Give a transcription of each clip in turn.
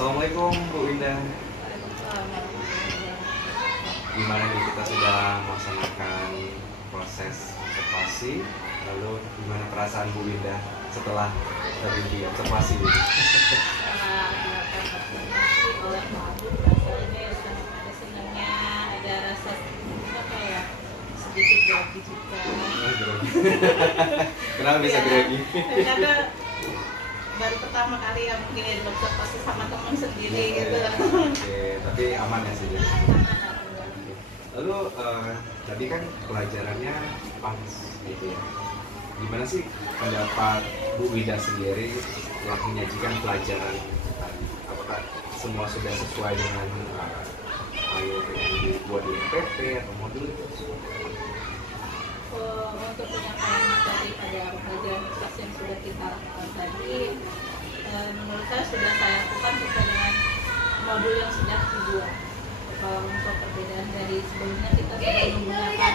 Assalamualaikum Bu Indah. Gimana nih kita sudah melaksanakan proses observasi, lalu gimana perasaan Bu Indah setelah tadi di observasi? Setelah dilakukan observasi oleh Pak Abu, rasanya sangat ada senangnya, ada rasa apa ya, sedikit grogi juga. Kenapa bisa Ya, grogi? karena baru pertama kali yang mungkin ya diobservasi sama teman sendiri gitu. Oke, tapi aman ya sih. Lalu tadi kan pelajarannya pas gitu ya. Gimana sih pendapat Bu Wida sendiri yang menyajikan pelajaran tadi? Apakah semua sudah sesuai dengan yang dibuat di MPP atau modul itu? Untuk penyampaian materi pada pelajaran kelas yang sudah kita lakukan tadi, menurut saya sudah saya lakukan sesuai dengan modul yang sudah dibuat. Kalau untuk perbedaan dari sebelumnya, kita sudah menggunakan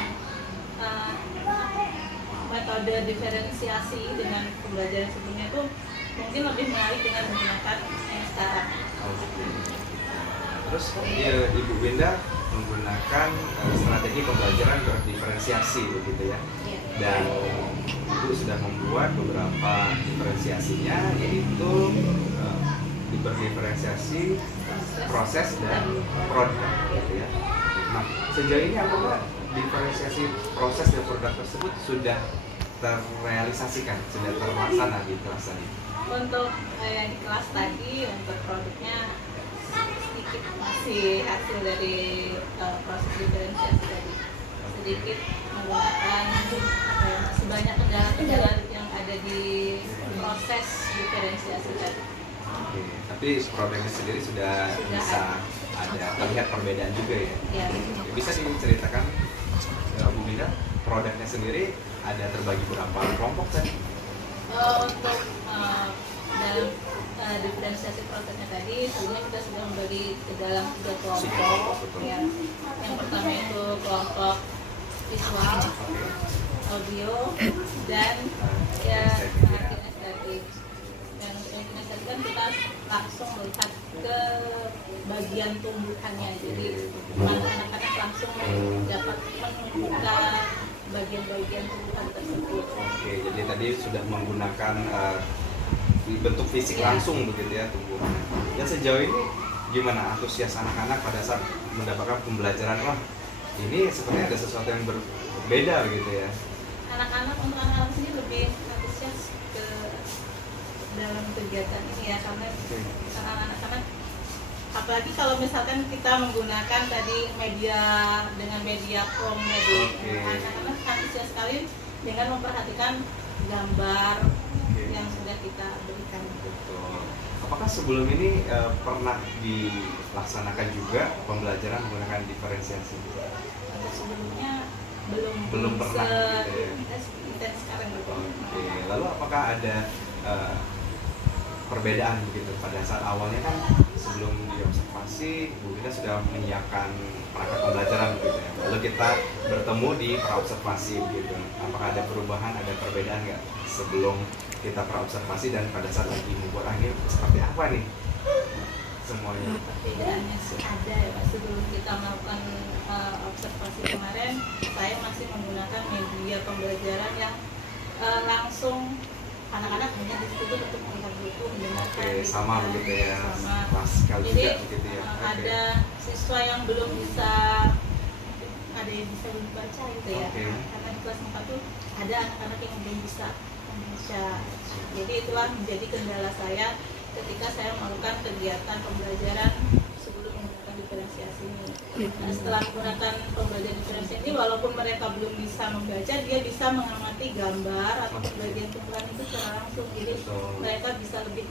metode diferensiasi dengan pembelajaran sebelumnya itu mungkin lebih menarik dengan menggunakan yang sekarang. Terus Ibu Winda menggunakan strategi pembelajaran berdiferensiasi begitu ya. Ya. Dan Ibu sudah membuat beberapa diferensiasinya, yaitu berdiferensiasi proses dan produk gitu ya. Nah, sejauh ini apakah diferensiasi proses dan produk tersebut sudah terrealisasikan, sudah terlaksana di kelas tadi? Untuk di kelas tadi, untuk produknya sedikit masih hasil dari proses diferensiasi tadi, sedikit menggunakan masih banyak kendala-kendala yang ada di proses diferensiasi tadi. Oke, tapi produknya sendiri sudah bisa ada terlihat perbedaan juga ya? Ya. Bisa diceritakan Bu Winda, produknya sendiri ada terbagi berapa kelompok tadi? Untuk dalam diferensiasi prosesnya tadi, sebelumnya kita sudah membagi ke dalam 3 kelompok. Ya. Yang pertama itu kelompok visual, audio, dan ya kinestetik. Dan untuk kinestetik kan kita langsung melihat ke bagian tumbuhannya, jadi anak-anak langsung dapat membuka bagian-bagian tumbuhan tersebut. Oke, jadi tadi sudah menggunakan bentuk fisik langsung begitu ya tumbuhan. Dan sejauh ini gimana antusias anak-anak pada saat mendapatkan pembelajaran? Wah, ini sebenarnya ada sesuatu yang berbeda gitu ya. Untuk anak-anak sendiri lebih antusias ke dalam kegiatan ini ya, karena anak-anak apalagi kalau misalkan kita menggunakan tadi media dengan media foam tadi, anak-anak antusias sekali dengan memperhatikan gambar yang sudah kita berikan. Betul. Apakah sebelum ini pernah dilaksanakan juga pembelajaran menggunakan diferensiasi? Untuk sebelumnya belum pernah gitu ya. Intens sekarang gitu. Oke. Lalu apakah ada perbedaan begitu pada saat awalnya kan sebelum diobservasi Bu Winda sudah menyiapkan perangkat pembelajaran begitu ya. Lalu kita bertemu di praobservasi begitu. Apakah ada perubahan, ada perbedaan nggak sebelum kita praobservasi dan pada saat lagi membuat akhir seperti apa nih semuanya? Perbedaannya sih ada ya Pak. Sebelum kita melakukan observasi kemarin, saya masih menggunakan media pembelajaran yang langsung anak-anak hanya di situ untuk melihat buku, mendengarkan. Oke, sama gitu, begitu ya. sama. Pascal Jadi juga begitu ya. ada siswa yang belum bisa, ada yang bisa membaca gitu ya. Oke. Karena di kelas 4 tuh ada anak-anak yang belum bisa membaca. Jadi itulah menjadi kendala saya ketika saya melakukan kegiatan pembelajaran sebelum menggunakan diferensiasi ini. Nah, setelah menggunakan pembelajaran diferensiasi ini, walaupun mereka belum bisa membaca, dia bisa mengamati gambar atau bagian tumbuhan itu secara langsung. Jadi mereka bisa lebih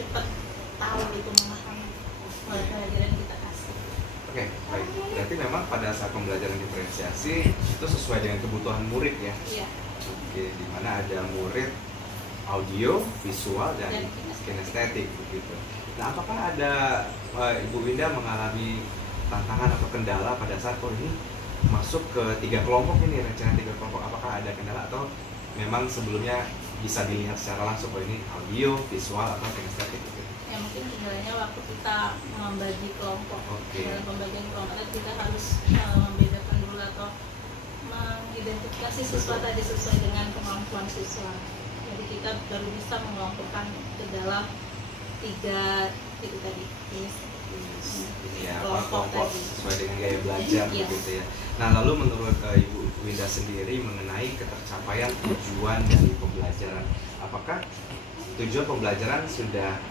cepat tahu itu, memahami pelajaran yang kita kasih. Oke, baik. Berarti memang pada saat pembelajaran diferensiasi itu sesuai dengan kebutuhan murid ya. Iya. Oke, di mana ada murid audio, visual, dan Dan kinestetik begitu. Nah, apakah ada Ibu Winda mengalami tantangan atau kendala pada saat ini masuk ke 3 kelompok ini, rancangan 3 kelompok? Apakah ada kendala atau memang sebelumnya bisa dilihat secara langsung bahwa ini audio, visual, atau kinestetik gitu? Ya mungkin kendalanya waktu kita membagi kelompok. Oke. Dalam pembagian kelompok kita harus membedakan dulu atau mengidentifikasi siswa tadi sesuai dengan kemampuan siswa. Jadi kita baru bisa mengelompokkan ke dalam 3 itu tadi jenis Ya, kelompok kelompok tadi. sesuai dengan gaya belajar Iya. begitu ya. Nah, lalu menurut Ibu Winda sendiri mengenai ketercapaian tujuan dari pembelajaran, apakah tujuan pembelajaran sudah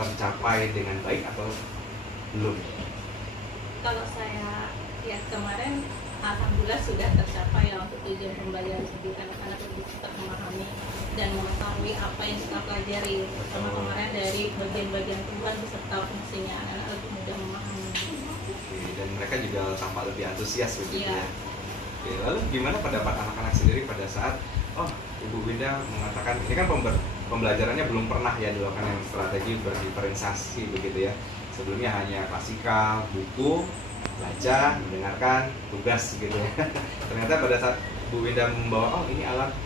tercapai dengan baik atau belum? Kalau saya lihat kemarin, alhamdulillah sudah tercapai ya untuk tujuan pembelajaran sendiri. Anak-anak lebih cepat memahami dan mengetahui apa yang kita pelajari. Pertama kemarin dari bagian-bagian Tuhan beserta fungsinya, anak-anak lebih mudah memahami. Oke, dan mereka juga tampak lebih antusias begitu Iya. ya. Oke, lalu gimana pendapat anak-anak sendiri pada saat Ibu Winda mengatakan ini kan pembelajarannya belum pernah ya dilakukan yang strategi berdiferensiasi begitu ya. Sebelumnya hanya klasikal, buku, baca, mendengarkan, tugas gitu ya. Ternyata pada saat Bu Winda membawa ini alat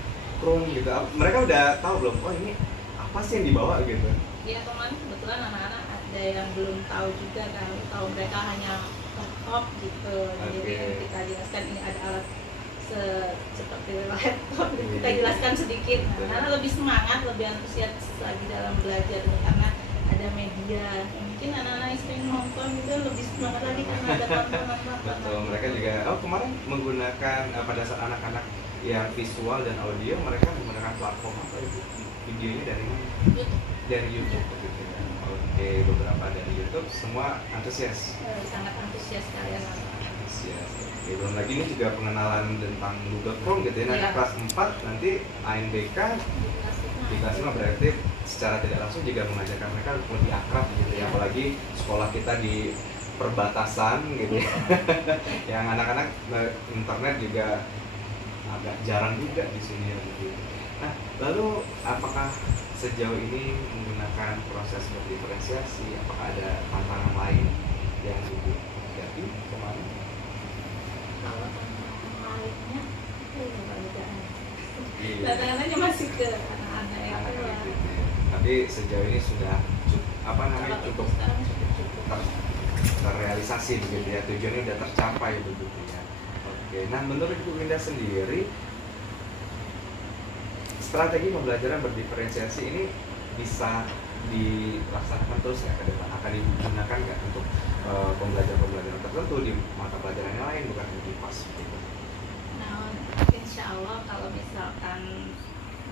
Chrome gitu, mereka udah tahu belum? Oh ini apa sih yang dibawa gitu? Iya teman, kebetulan anak-anak ada yang belum tahu juga kan, tahu mereka hanya laptop gitu. Jadi Oke. kita jelaskan ini ada alat seperti laptop, kita jelaskan sedikit. Nah, anak lebih semangat, lebih antusias lagi dalam belajar karena ada media. Mungkin anak-anak yang sering nonton itu lebih semangat lagi karena ada tontonan. Betul, mereka juga kemarin menggunakan pada saat anak-anak yang visual dan audio, mereka menggunakan platform apa itu? Videonya dari mana? Dari YouTube begitu ya. Oke, beberapa dari YouTube semua antusias. Sangat antusias kalian. Antusias. Oke, belum lagi ini juga pengenalan tentang Google Chrome gitu ya. Nanti Iya. kelas 4 nanti ANBK di kelas 5 berarti secara tidak langsung juga mengajarkan mereka lebih akrab gitu ya. Iya. Apalagi sekolah kita di perbatasan gitu ya. Yang anak-anak internet juga agak jarang juga di sini ya begitu. Nah, lalu apakah sejauh ini menggunakan proses berdiferensiasi, apakah ada tantangan lain yang Ibu hadapi kemarin? Kalau tantangan lainnya itu ya perbedaan. Iya. Tantangannya masih ke anak-anak yang Anak-anak tua. gitu ya. Tapi sejauh ini sudah Kalau cukup sekarang cukup. terrealisasi begitu ya, tujuannya sudah tercapai begitu ya. Oke, nah menurut Ibu Winda sendiri, strategi pembelajaran berdiferensiasi ini bisa dilaksanakan terus nggak ke depan? Akan digunakan nggak untuk pembelajaran tertentu di mata pelajaran yang lain, bukan di pas begitu? Nah, insya Allah kalau misalkan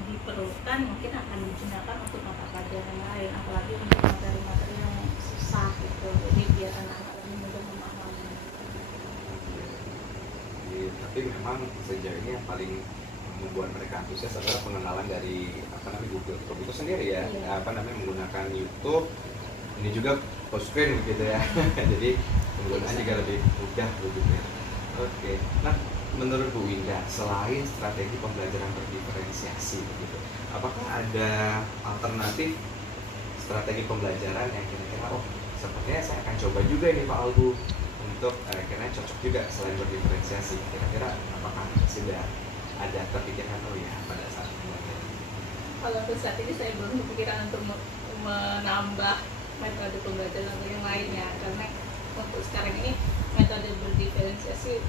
diperlukan mungkin akan digunakan untuk mata pelajaran lain, apalagi untuk materi-materi yang susah gitu. Jadi biar anak-anak lebih mudah memahami. Tapi memang sejauh ini yang paling membuat mereka antusias adalah pengenalan dari Google Chrome itu sendiri ya. Iya. Menggunakan YouTube, ini juga full screen begitu ya. Jadi penggunaan juga lebih mudah begitu ya. Oke, nah menurut Bu Winda, selain strategi pembelajaran berdiferensiasi begitu, apakah ada alternatif strategi pembelajaran yang kira-kira sepertinya saya akan coba juga ini Pak Albu untuk kira-kira cocok juga selain berdiferensiasi, kira-kira apakah sudah ada terpikirkan ya pada saat pembelajaran? Kalau untuk saat ini saya belum kepikiran untuk menambah metode pembelajaran atau yang lainnya, karena untuk sekarang ini metode berdiferensiasi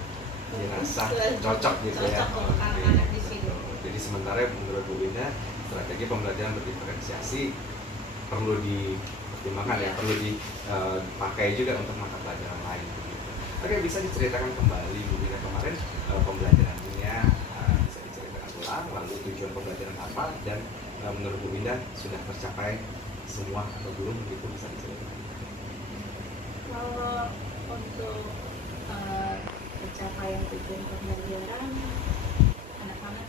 dirasa cocok gitu ya. Cocok untuk anak-anak di sini. Jadi sementara menurut Bu Winda, strategi pembelajaran berdiferensiasi perlu dipertimbangkan ya, perlu dipakai juga untuk mata pelajaran lain begitu. Oke, bisa diceritakan kembali Bu Winda kemarin pembelajarannya bisa diceritakan ulang, lalu tujuan pembelajaran apa, dan menurut Bu Winda sudah tercapai semua atau belum begitu, bisa diceritakan? Kalau untuk pencapaian tujuan pembelajaran, anak-anak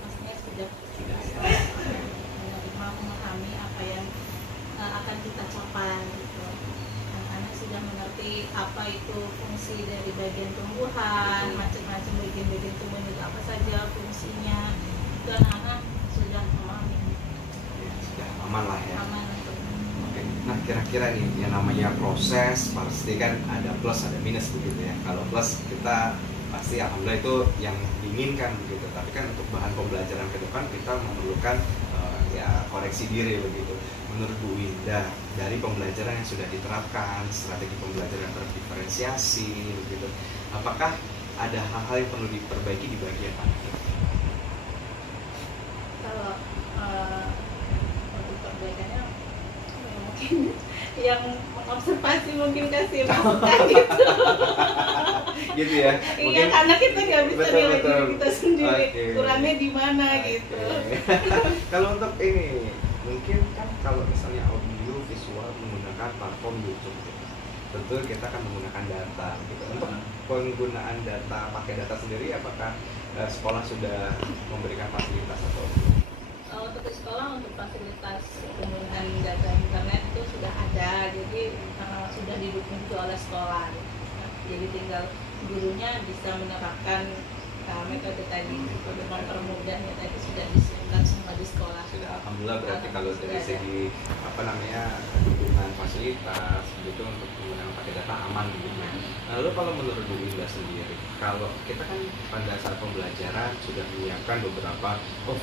pastinya sudah menerima, memahami apa yang akan kita capai gitu. Anak-anak sudah mengerti apa itu fungsi dari bagian tumbuhan, macam-macam bagian-bagian tumbuhan itu apa saja fungsinya, itu anak-anak sudah memahami. Sudah aman lah ya. Aman untuk Oke, nah kira-kira nih yang namanya proses pasti kan ada plus ada minus begitu ya. Kalau plus kita pasti alhamdulillah itu yang diinginkan begitu. Tapi kan untuk bahan pembelajaran ke depan kita memerlukan ya koreksi diri begitu. menurut Bu Winda dari pembelajaran yang sudah diterapkan, strategi pembelajaran terdiferensiasi gitu, apakah ada hal-hal yang perlu diperbaiki di bagian mana? Kalau untuk perbaikannya mungkin yang mengobservasi mungkin kasih masukan gitu. Gitu ya. Iya, karena kita nggak bisa nilai diri kita sendiri. Okay. Kurangnya di mana gitu. Kalau untuk ini, mungkin kan kalau misalnya audio visual menggunakan platform YouTube, tentu kita akan menggunakan data gitu. Untuk penggunaan data, pakai data sendiri, apakah sekolah sudah memberikan fasilitas atau? Untuk di sekolah, untuk fasilitas penggunaan data internet itu sudah ada, jadi sudah didukung juga oleh sekolah. Jadi tinggal gurunya bisa menerapkan metode tadi untuk mempermudahnya tadi sudah disiapkan semua di sekolah. Sudah, alhamdulillah berarti kalau dari segi dukungan fasilitas gitu untuk menggunakan pakai data aman gitu. Nah, lalu kalau menurut Bu Winda sendiri, kalau kita kan pada saat pembelajaran sudah menyiapkan beberapa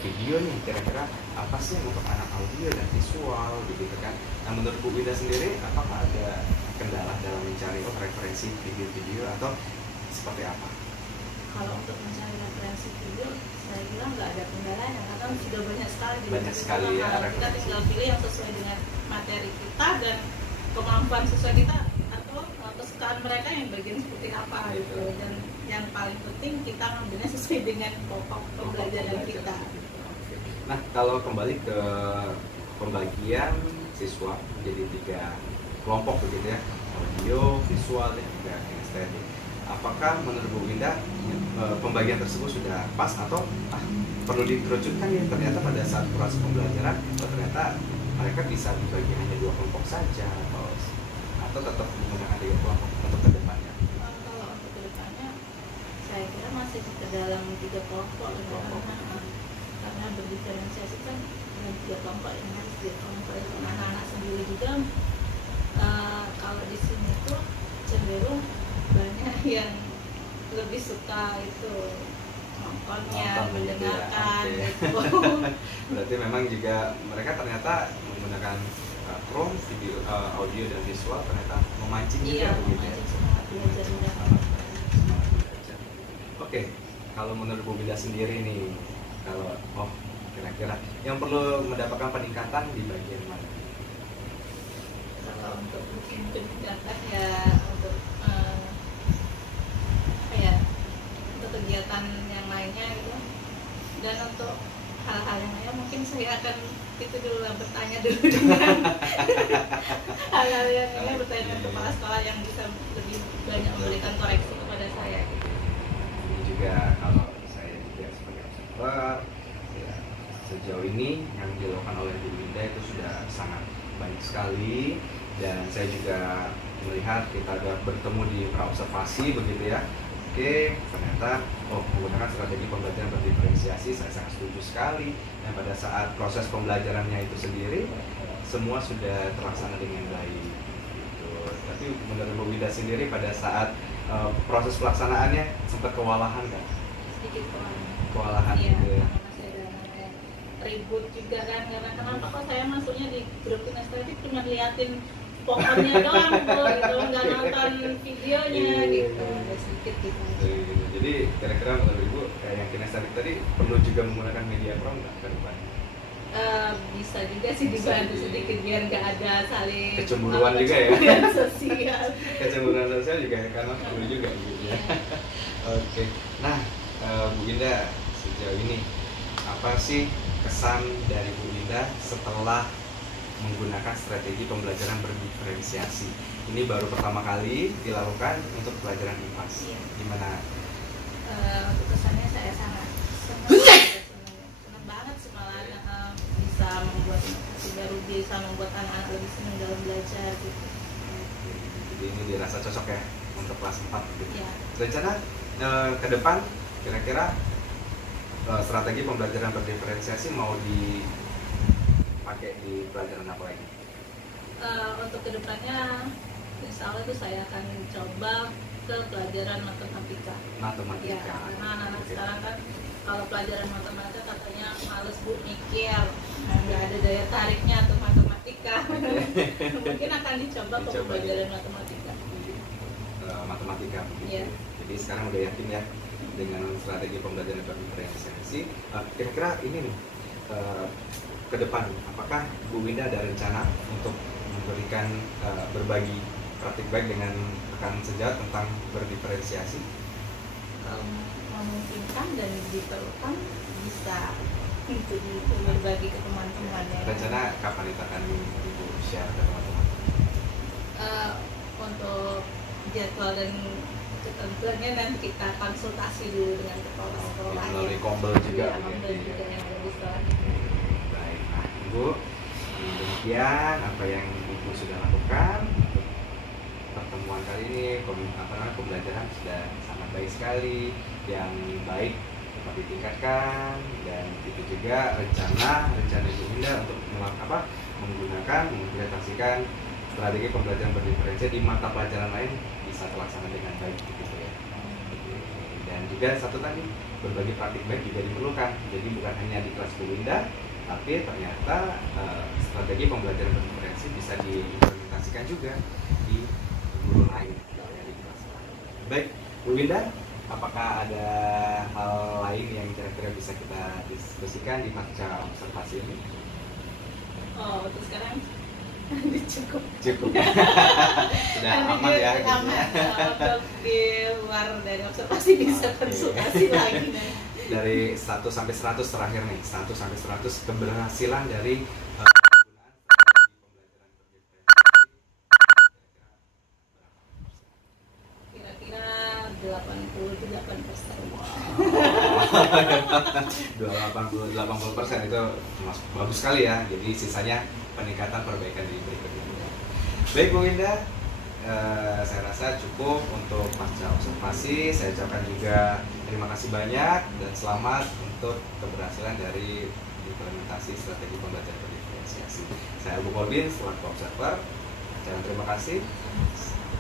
video nih, kira-kira apa sih yang untuk anak audio dan visual gitu kan. Nah, menurut Bu Winda sendiri, apakah ada kendala dalam mencari referensi video-video atau seperti apa? Kalau untuk mencari referensi video, saya kira nggak ada kendalanya karena sudah banyak sekali. Banyak sekali ya. Kita tinggal pilih yang sesuai dengan materi kita dan kemampuan siswa kita atau kesukaan mereka yang bagian seperti apa gitu. Dan yang paling penting kita ngambilnya sesuai dengan pokok pembelajaran kita. Nah, kalau kembali ke pembagian siswa menjadi 3 kelompok begitu ya, audio, visual, dan juga kinestetik. Apakah menurut Bu Winda pembagian tersebut sudah pas atau perlu dikerucutkan ya? Ternyata pada saat proses pembelajaran ternyata mereka bisa dibagi hanya 2 kelompok saja atau tetap menggunakan 3 kelompok untuk kedepannya? Kalau untuk kedepannya saya kira masih ke dalam 3 kelompok karena berdiferensiasi kan dengan 3 kelompok yang harus dikelompokkan anak-anak sendiri juga. Kalau di sini tuh cenderung banyak yang lebih suka itu nontonnya, mendengarkan gitu. Berarti memang juga mereka ternyata menggunakan Chrome, video, audio dan visual ternyata memancing juga begitu ya. Oke, kalau menurut Bu Winda sendiri nih, kalau kira-kira yang perlu mendapatkan peningkatan di bagian mana? Kalau untuk peningkatan ya untuk untuk kegiatan yang lainnya gitu, dan untuk hal-hal yang lainnya mungkin saya akan bertanya dulu dengan hal-hal yang lainnya, bertanya dengan kepala sekolah yang bisa lebih banyak memberikan koreksi kepada saya gitu. Ini juga kalau saya juga sebagai observer ya, sejauh ini yang dilakukan oleh Bu Winda itu sudah sangat banyak sekali, dan saya juga melihat kita sudah bertemu di praobservasi begitu ya. Oke, ternyata menggunakan strategi pembelajaran berdiferensiasi, saya sangat setuju sekali. Dan pada saat proses pembelajarannya itu sendiri, semua sudah terlaksana dengan baik. Gitu. Tapi menurut Bu Winda sendiri pada saat proses pelaksanaannya sempat kewalahan nggak? Sedikit kewalahan iya, gitu ya. Karena masih ada ribut juga kan, karena kenapa kok saya masuknya di grup kinestetik cuma liatin pohonnya doang gitu, nggak nonton videonya gitu, ada sedikit gitu aja. Jadi kira-kira menurut Ibu kayak yang kinestetik tadi perlu juga menggunakan media pro nggak ke depan? Bisa juga sih dibantu sedikit biar nggak ada saling kecemburuan juga ya. Sosial. Kecemburuan sosial juga karena perlu juga gitu ya. Oke. Nah, Bu Winda sejauh ini apa sih kesan dari Bu Winda setelah menggunakan strategi pembelajaran berdiferensiasi? Ini baru pertama kali dilakukan untuk pelajaran IPAS. Iya. Gimana? Untuk kesannya saya sangat senang banget sih, malah bisa membuat inovasi baru, bisa membuat anak-anak lebih senang dalam belajar gitu. Jadi ini dirasa cocok ya untuk kelas 4 gitu. Ya. Rencana ke depan kira-kira strategi pembelajaran berdiferensiasi mau dipakai di pelajaran apa lagi? Untuk kedepannya insya Allah itu saya akan coba ke pelajaran matematika. Matematika. Ya, karena anak-anak sekarang kan kalau pelajaran matematika katanya males bu mikir, nggak ada daya tariknya untuk matematika. Mungkin akan dicoba ke pelajaran matematika. Matematika begitu. Ya. Jadi sekarang udah yakin ya dengan strategi pembelajaran berdiferensiasi. Kira-kira ini nih ke depan, apakah Bu Winda ada rencana untuk memberikan berbagi praktik baik dengan rekan sejawat tentang berdiferensiasi? Memungkinkan dan diperlukan bisa untuk berbagi ke teman-temannya. Rencana kapan itu akan Ibu share ke teman-teman? Untuk jadwal dan ketentuannya nanti kita konsultasi dulu dengan kepala sekolah. Melalui kombel juga. Ya, kombel juga yang ada di sekolah. Baik, nah Ibu, demikian apa yang Ibu sudah lakukan untuk pertemuan kali ini. Pembelajaran sudah sangat baik sekali, yang baik dapat ditingkatkan, dan itu juga rencana Ibu Winda untuk mengimplementasikan strategi pembelajaran berdiferensiasi di mata pelajaran lain bisa terlaksana dengan baik gitu ya. Dan juga satu tadi, berbagi praktik baik juga diperlukan. Jadi bukan hanya di kelas Bu Winda, tapi ternyata strategi pembelajaran berdiferensiasi bisa diimplementasikan juga di guru lain di kelas lain. Baik, Bu Winda, apakah ada hal lain yang kira-kira bisa kita diskusikan di pasca observasi ini? Oh, untuk sekarang cukup. Sudah aman ya. Aman. Untuk di luar dari observasi bisa konsultasi lagi. Dari 1 sampai 100 terakhir nih, 1 sampai 100 keberhasilan dari kira-kira 88%. 80% itu bagus sekali ya. Jadi sisanya peningkatan perbaikan di berikutnya. Baik Bu Winda, saya rasa cukup untuk pasca observasi. Saya ucapkan juga terima kasih banyak dan selamat untuk keberhasilan dari implementasi strategi pembelajaran berdiferensiasi. Saya Abu Corbin selaku observer. Terima kasih.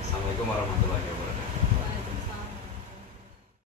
Assalamualaikum warahmatullahi wabarakatuh.